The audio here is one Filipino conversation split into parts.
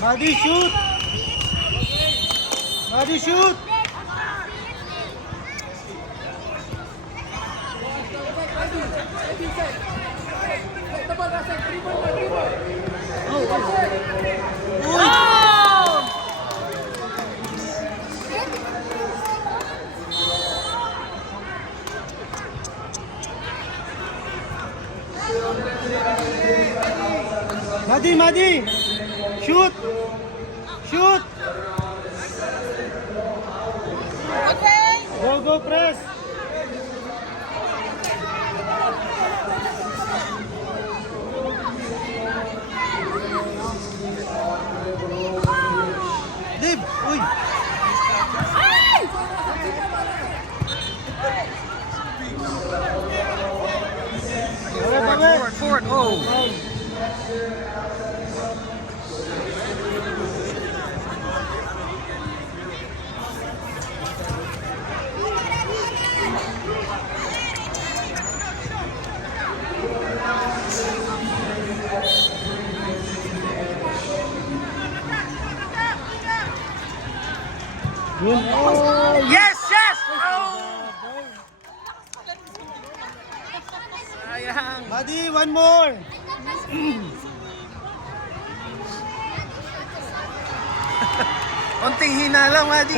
Madi, shoot! Madi, shoot! Madi, Madi! Shoot! Shoot! Okay. Go, go, press! Live! Uy! Ay! Forward. Oh. Yun! Oh! Yes! Oh! Sayang. Madi, one more! Konting hina lang, Madi.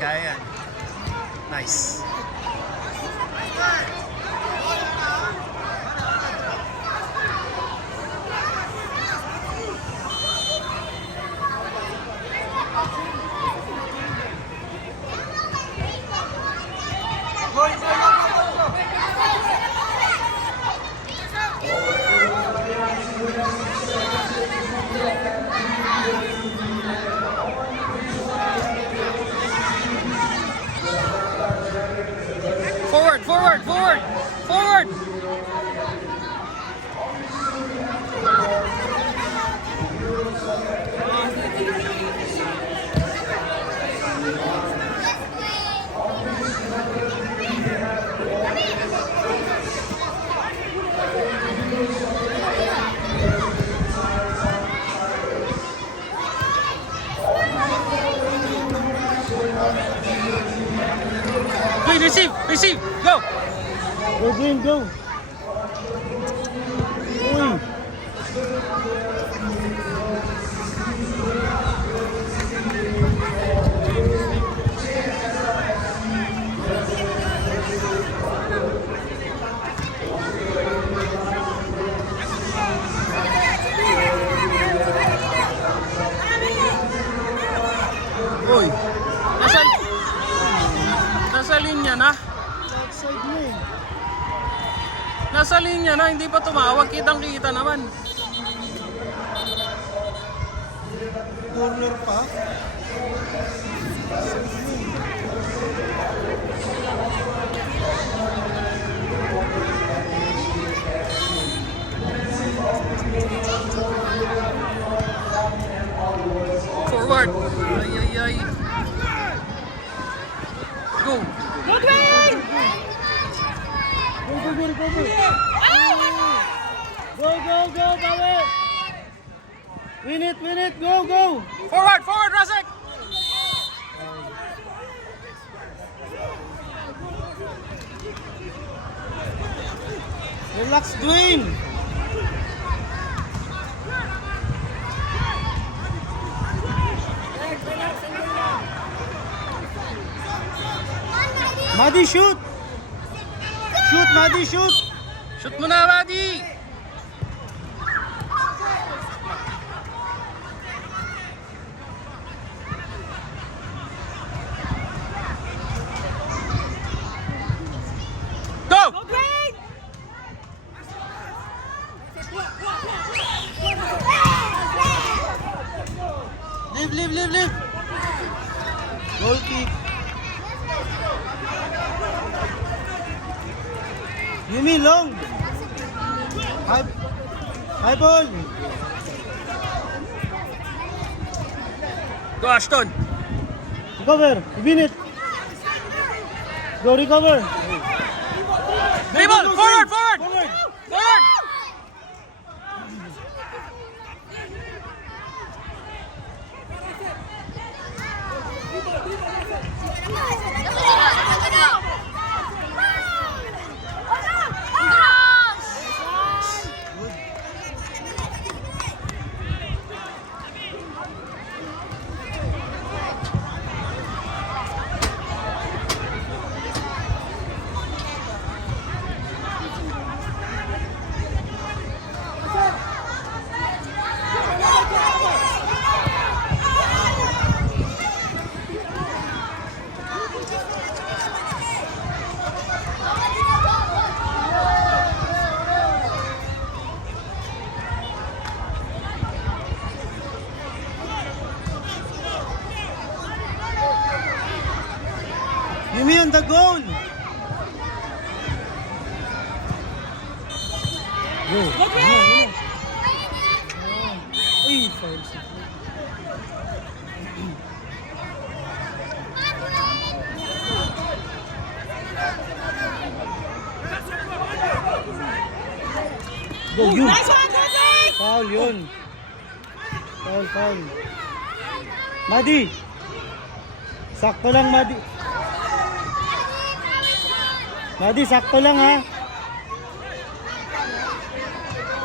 Kaya. Nice. Forward. Please receive, go. Go, Green, go! Uy! Uy. Nasa linya na. Outside mo eh. Nasa linya na, hindi pa tumawag. Kitang-kita naman. Corner pa. Forward. Ay. Go. Good win! Go, Bawi! Win it, go! Forward, Rasek. Relax, Dwayne! Madi, shoot! Shoot, Madi, shoot! Shoot mo na, Madi. Go! Okay! Leave! Goal kick! Yumi, long! High ball! Go, Ashton. Recover! Win it! Go, recover! Dribble! Forward! on the goal. Go. Goodwin! Uy, foul. Go, you. Nice one, Goodwin! Foul yun. Foul. Madi. Sakto lang, Madi. Madi, sakto lang ha.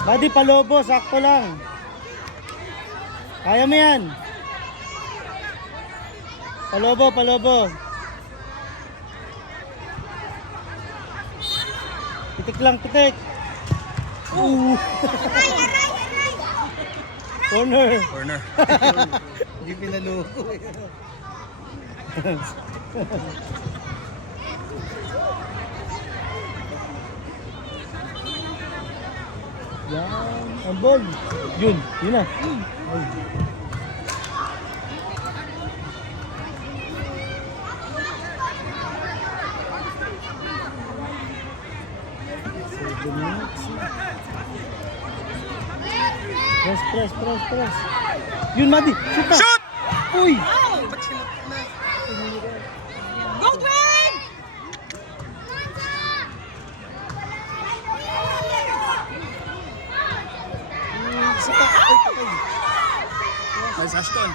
Madi, palobo, sakto lang. Kaya mo yan. Palobo. Pitik lang, pitik. Corner. Hindi pinaloko. Yan, ang ball. Yun na. Ay. Press. Yun, Madi. Shoot na. Shoot! Uy! Goodwin! Nice, Ashton.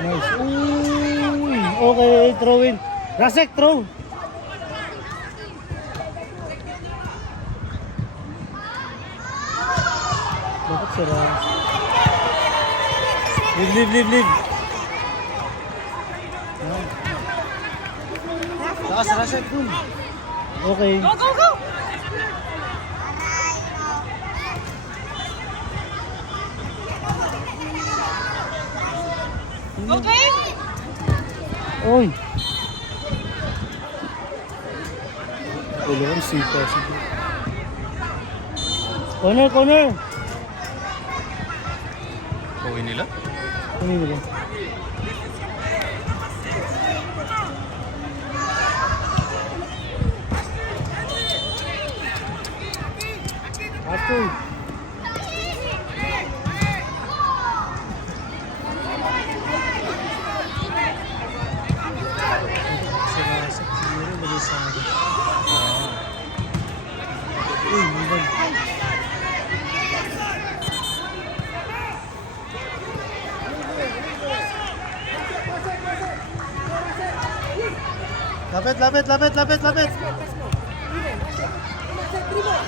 Nice. Uy! Okay, throw in. Rasek, throw. Dapat si Ras. Leave. Taas, Rasek dun. Okay. Go! Goodwin! Oy! Wala kang sita. Sige. Corner! Pauwi nila? Ano yun ba? Ato! Lapit.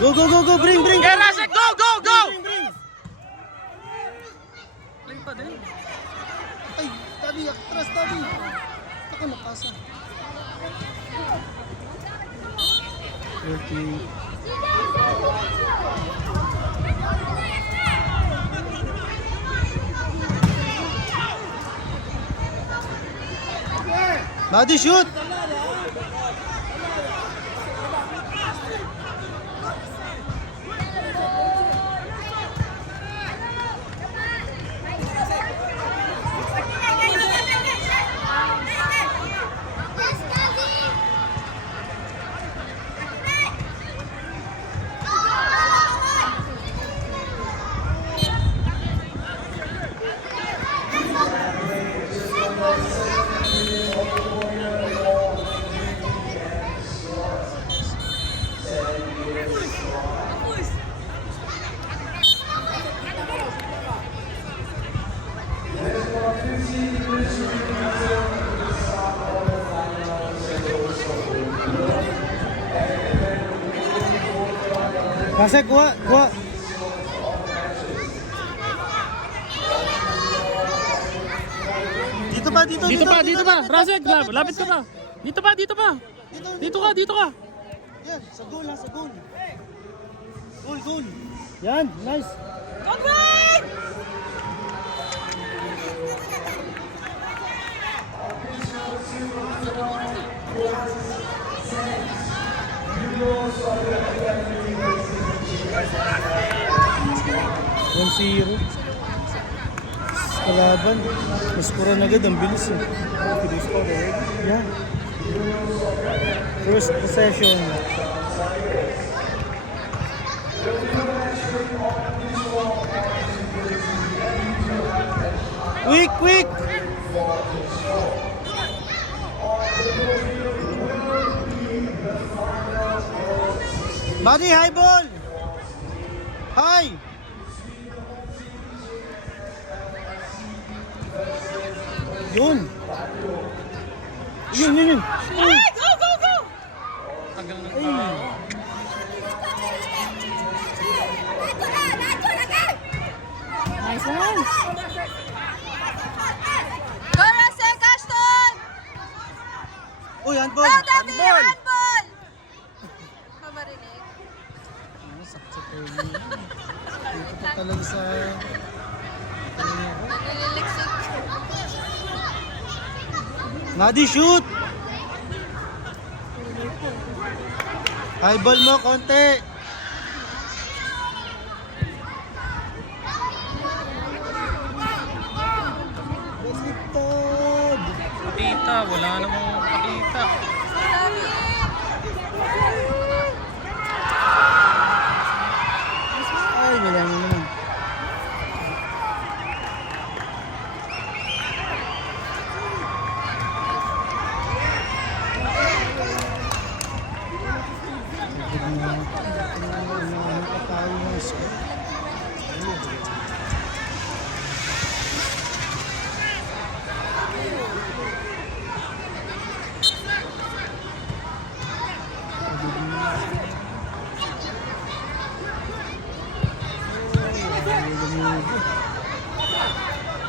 Go, bring. Yeah, Rasek, go! Bring. Play pa din. Ay, tabi, atras, tabi. Ako nakasa. Okay. Madi, shoot! Kasi kuha. Dito pa. Rasek, lapit ka pa. Dito pa. Dito ka. Yan, sa goal. Goal. Yan, nice. Goodwin! Zero. Kalaban. Maskura na agad. Ang bilis eh. Yeah. First possession. Quick, quick! Buddy, high ball! High! Yun! Yun! Hey, go, go, go! Tagal ng tao. Nice one. Go, Russell Cashton! Uy, handball! Go, Daddy! Handball! Handball! Mamarinig. Sakit sa tayo. Dito pa talaga sa... Naliliksik. Nadi, shoot! High ball mo, konti! Baliktad! Pakita, wala namang pakita. Sabi! Ay, wala na naman.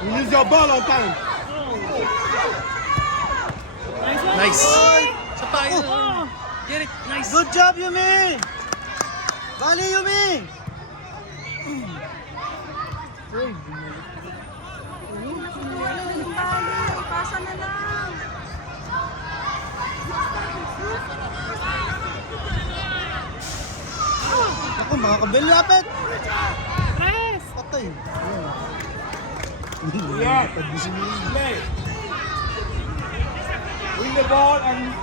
You use your ball on time. Nice. Sa tayo. Get it. Nice. Good job, Yumi! Bali, Yumi! Pasa na lang. Ako, mga kabel, lapit! Press! Patay. Yeah. Play. Win the ball and